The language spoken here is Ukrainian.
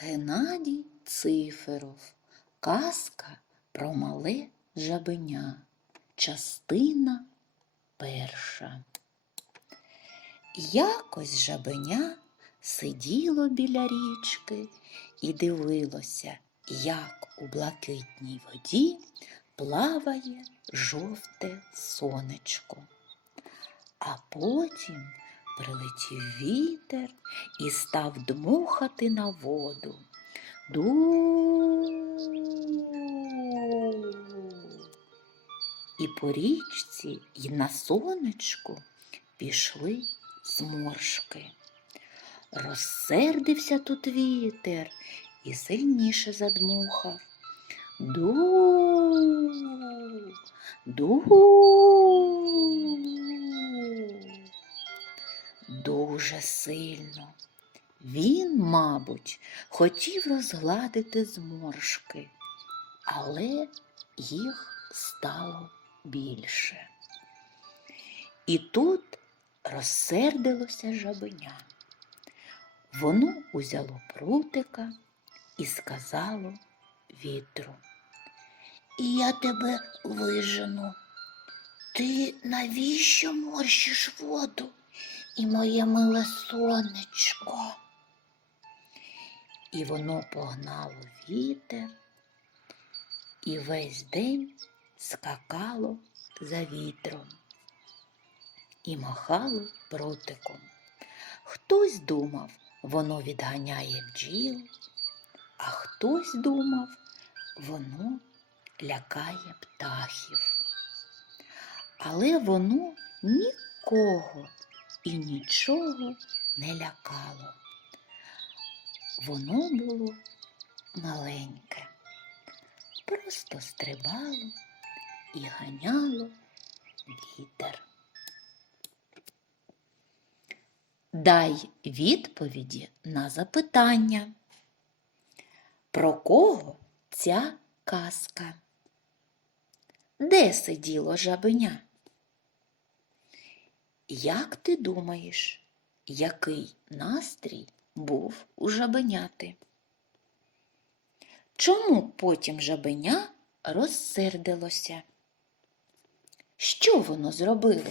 Геннадій Циферов. Казка про мале жабеня. Частина перша. Якось жабеня сиділо біля річки і дивилося, як у блакитній воді плаває жовте сонечко. А потім прилетів вітер і став дмухати на воду. Ду. І по річці й на сонечку пішли зморшки. Розсердився тут вітер і сильніше задмухав. Ду. Ду. Дуже сильно. Він, мабуть, хотів розгладити зморшки, але їх стало більше. І тут розсердилося жабеня. Воно узяло прутика і сказало вітру. І Я тебе вижену. Ти навіщо морщиш воду і моє миле сонечко? І воно погнало вітер і весь день скакало за вітром і махало прутиком. Хтось думав, воно відганяє бджіл, а хтось думав, воно лякає птахів. Але воно нікого і нічого не лякало. Воно було маленьке, просто стрибало і ганяло вітер. Дай відповіді на запитання. Про кого ця казка? Де сиділо жабеня? Як ти думаєш, який настрій був у жабеняти? Чому потім жабеня розсердилося? Що воно зробило?